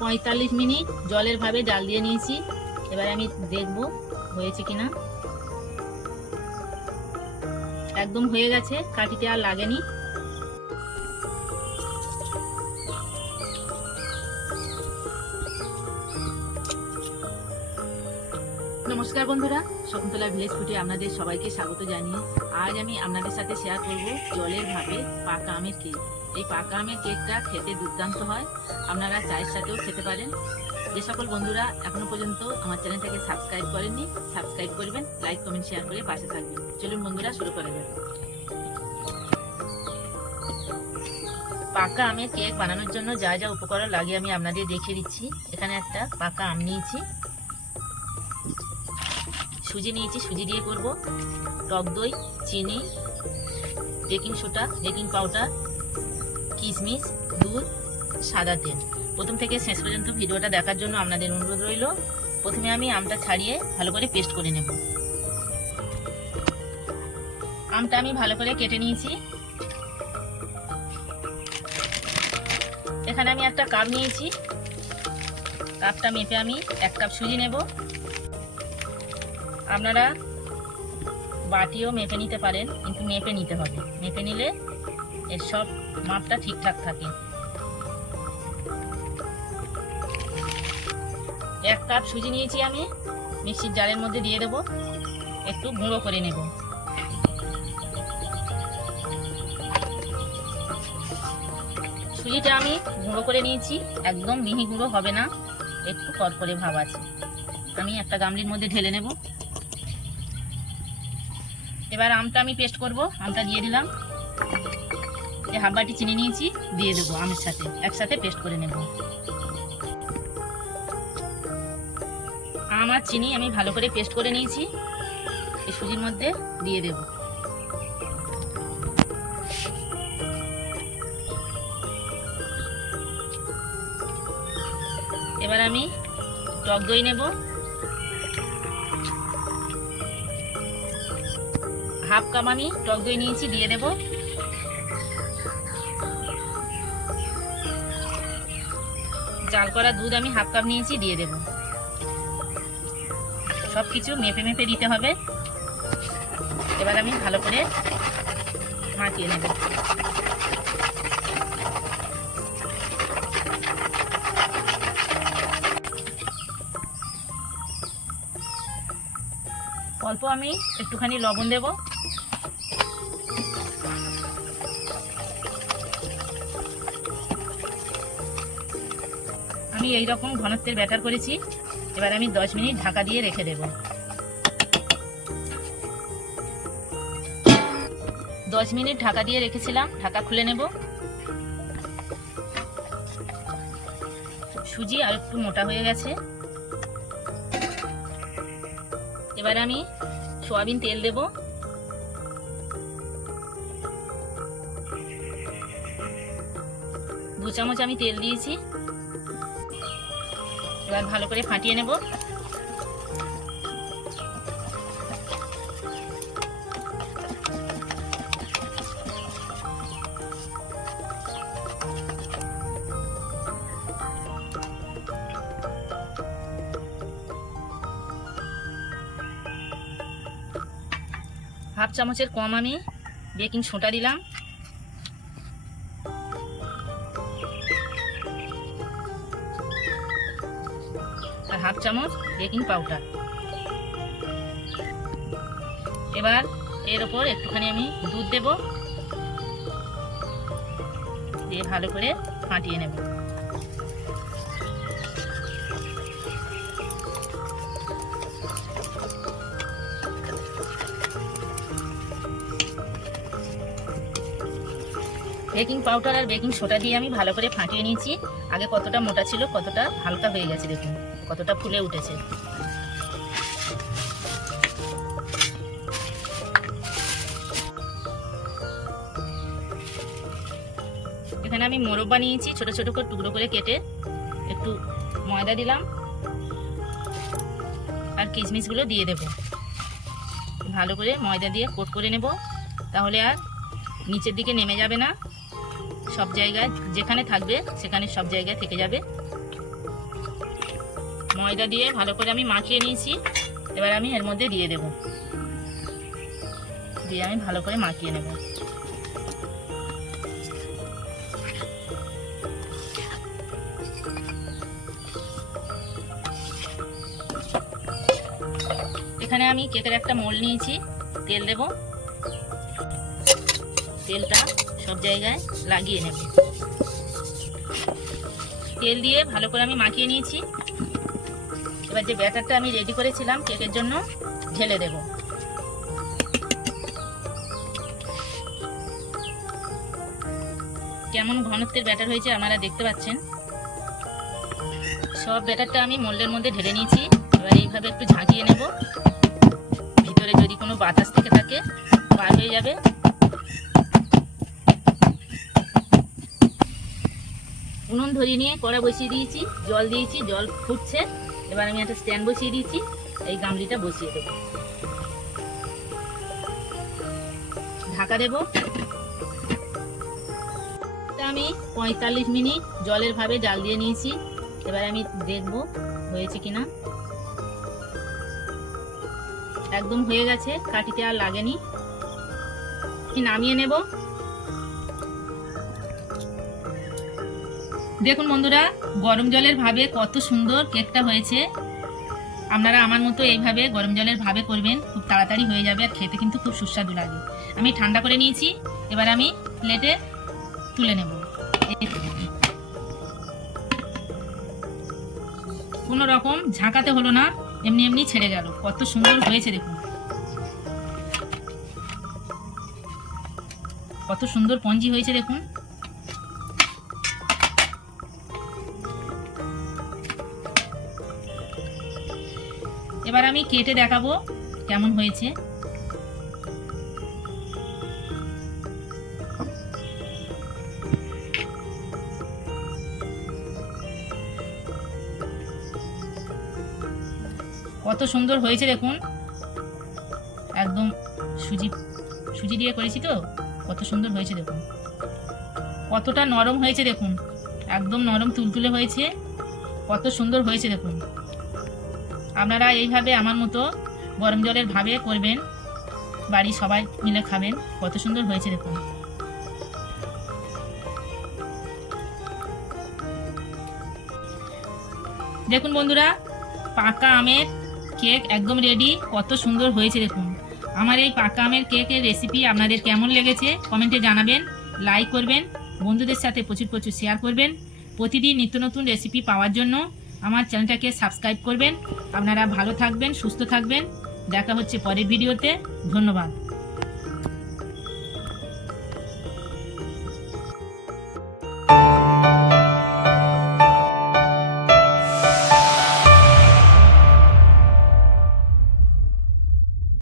পঁয়তাল্লিশ মিনিট জলের ভাবে জাল দিয়ে নিয়েছি। এবার আমি দেখব হয়েছে কিনা। একদম হয়ে গেছে কাঠিতে আর লাগেনি। নমস্কার বন্ধুরা, শকুন্তলা ভিলেজ ফুটে আপনাদের সবাইকে স্বাগত জানিয়ে আজ আমি আপনাদের সাথে শেয়ার করব জলের ভাবে পাকা আমের কেক এই পাকা আমের কেকটা খেতে দুর্দান্ত হয়। আপনারা চায়ের সাথেও খেতে পারেন। যে সকল বন্ধুরা এখনও পর্যন্ত আমার চ্যানেলটাকে সাবস্ক্রাইব করেননি, সাবস্ক্রাইব করবেন, লাইক, কমেন্ট, শেয়ার করে পাশে থাকবেন। চলুন বন্ধুরা, শুরু করা যাবে পাকা আমের কেক বানানোর জন্য যা যা উপকরণ লাগে আমি আপনাদের দেখিয়ে দিচ্ছি। এখানে একটা পাকা আম নিয়েছি। সুজি নিয়েছি, সুজি দিয়ে করব। টক দই, চিনি, বেকিং সোডা, বেকিং পাউডার কিশমিশ দুধ, সাদা তেল। প্রথম থেকে শেষ পর্যন্ত ভিডিওটা দেখার জন্য আপনাদের অনুরোধ রইল, প্রথমে আমি আমটা ছাড়িয়ে ভালো করে পেস্ট করে নেব। আমটা আমি ভালো করে কেটে নিয়েছি। এখানে আমি একটা কাপ নিয়েছি। কাপটা মেপে আমি এক কাপ সুজি নেব। আপনারা বাটিও মেপে নিতে পারেন, কিন্তু মেপে নিতে হবে। মেপে নিলে এর সব মাপটা ঠিকঠাক থাকে। এক কাপ সুজি নিয়েছি আমি, মিক্সির জারের মধ্যে দিয়ে দেব, একটু গুঁড়ো করে নেব। সুজিটা আমি গুঁড়ো করে নিয়েছি, একদম মিহি গুঁড়ো হবে না, একটু কড়কড়ে ভাব আছে। আমি একটা গামলির মধ্যে ঢেলে নেব। এবার আমটা আমি পেস্ট করব, আমটা দিয়ে দিলাম। যে হাফ বাটি চিনি নিয়েছি, দিয়ে দেবো আমের সাথে। একসাথে পেস্ট করে নেব। আমার চিনি আমি ভালো করে পেস্ট করে নিয়েছি। এই সুজির মধ্যে দিয়ে দেব। এবার আমি টক দই নেব। হাফ কাপ আমি টক দই নিয়েছি, দিয়ে দেব। জাল করা দুধ আমি হাফ কাপ নিয়েছি, দিয়ে দেব। সব কিছু মেপে মেপে দিতে হবে। এবার আমি ভালো করে মাখিয়ে নেব। অল্প আমি একটুখানি লবণ দেব। আমি এই রকম ঘনত্বের ব্যাটার করেছি। এবার আমি দশ মিনিট ঢাকা দিয়ে রেখে দেব। দশ মিনিট ঢাকা দিয়ে রেখেছিলাম, ঢাকা খুলে নেব। সুজি আর একটু মোটা হয়ে গেছে। এবার আমি সোয়াবিন তেল দেব। দু চামচ আমি তেল দিয়েছি। এবার ভালো করে ফাটিয়ে নেব। হাফ চামচের কম আমি বেকিং সোডা দিলাম। চামচ বেকিং পাউডার। এবার এর ওপর একটুখানি আমি দুধ দেব। দিয়ে ভালো করে ফাটিয়ে নেব। বেকিং পাউডার আর বেকিং সোডা দিয়ে আমি ভালো করে ফাটিয়ে নিয়েছি। আগে কতটা মোটা ছিল, কতটা হালকা হয়ে গেছে দেখুন। কতটা ফুলে উঠেছে। এখানে আমি মোরব্বা নিয়েছি ছোট ছোট করে টুকরো করে কেটে একটু ময়দা দিলাম। আর কিশমিশগুলো দিয়ে দেব। ভালো করে ময়দা দিয়ে কোট করে নেব। তাহলে আর নিচের দিকে নেমে যাবে না। সব জায়গায় যেখানে থাকবে, সেখানে সব জায়গায় থেকে যাবে। ময়দা দিয়ে ভালো করে আমি মাখিয়ে নিয়েছি। এবার আমি এর মধ্যে দিয়ে দেব। দিয়ে আমি ভালো করে মাখিয়ে নেব। এখানে আমি কেকের একটা মোল নিয়েছি। তেল দেব। তেলটা সব জায়গায় লাগিয়ে নেব। তেল দিয়ে ভালো করে আমি মাখিয়ে নিয়েছি। এবার যে ব্যাটারটা আমি রেডি করেছিলাম, কেকের জন্য ঢেলে দেব। কেমন ঘনত্বের ব্যাটার হয়েছে আপনারা দেখতে পাচ্ছেন। সব ব্যাটারটা আমি মোল্ডের মধ্যে ঢেলে নিয়েছি। এবার এইভাবে একটু ঝাঁকিয়ে নেব। ভিতরে যদি কোনো বাতাস থেকে থাকে, বার হয়ে যাবে। উনুন ধরিয়ে নিয়ে কড়া বসিয়ে দিয়েছি। জল দিয়েছি, জল ফুটছে। এবার আমি একটা স্ট্যান্ড বসিয়ে দিয়েছি এই গামলিটা বসিয়ে দেবো। ঢাকা দেব। আমি পঁয়তাল্লিশ মিনিট জলের ভাবে জাল দিয়ে নিয়েছি। এবার আমি দেখব হয়েছে কিনা। একদম হয়ে গেছে, কাটিতে আর লাগেনি। কি নামিয়ে নেব। দেখুন বন্ধুরা, গরম জলের ভাবে কত সুন্দর কেকটা হয়েছে। আপনারা আমার মতো এইভাবে গরম জলের ভাবে করবেন, খুব তাড়াতাড়ি হয়ে যাবে আর খেতে কিন্তু খুব সুস্বাদু লাগে। আমি ঠান্ডা করে নিয়েছি, এবার আমি প্লেটে তুলে নেব। কোনো রকম ঝাঁকাতে হলো না, এমনি এমনি ছেড়ে গেল। কত সুন্দর হয়েছে দেখুন। কত সুন্দর পঞ্জি হয়েছে দেখুন। এবার আমি কেটে দেখাবো কেমন হয়েছে। কত সুন্দর হয়েছে দেখুন। একদম সুজি সুজি দিয়ে করেছি তো, কত সুন্দর হয়েছে দেখুন। কতটা নরম হয়েছে দেখুন। একদম নরম তুলতুলে হয়েছে। কত সুন্দর হয়েছে দেখুন। আপনারা এইভাবে আমার মতো গরম জলের ভাবে করবেন। বাড়ির সবাই মিলে খাবেন। কত সুন্দর হয়েছে দেখুন। দেখুন বন্ধুরা, পাকা আমের কেক একদম রেডি কত সুন্দর হয়েছে দেখুন। আমার এই পাকা আমের কেকের রেসিপি আপনাদের কেমন লেগেছে কমেন্টে জানাবেন। লাইক করবেন। বন্ধুদের সাথে প্রচুর প্রচুর শেয়ার করবেন। প্রতিদিন নিত্য নতুন রেসিপি পাওয়ার জন্য। আমার চ্যানেলটাকে সাবস্ক্রাইব করবেন। আপনারা ভালো থাকবেন সুস্থ থাকবেন। দেখা হচ্ছে পরের ভিডিওতে। ধন্যবাদ।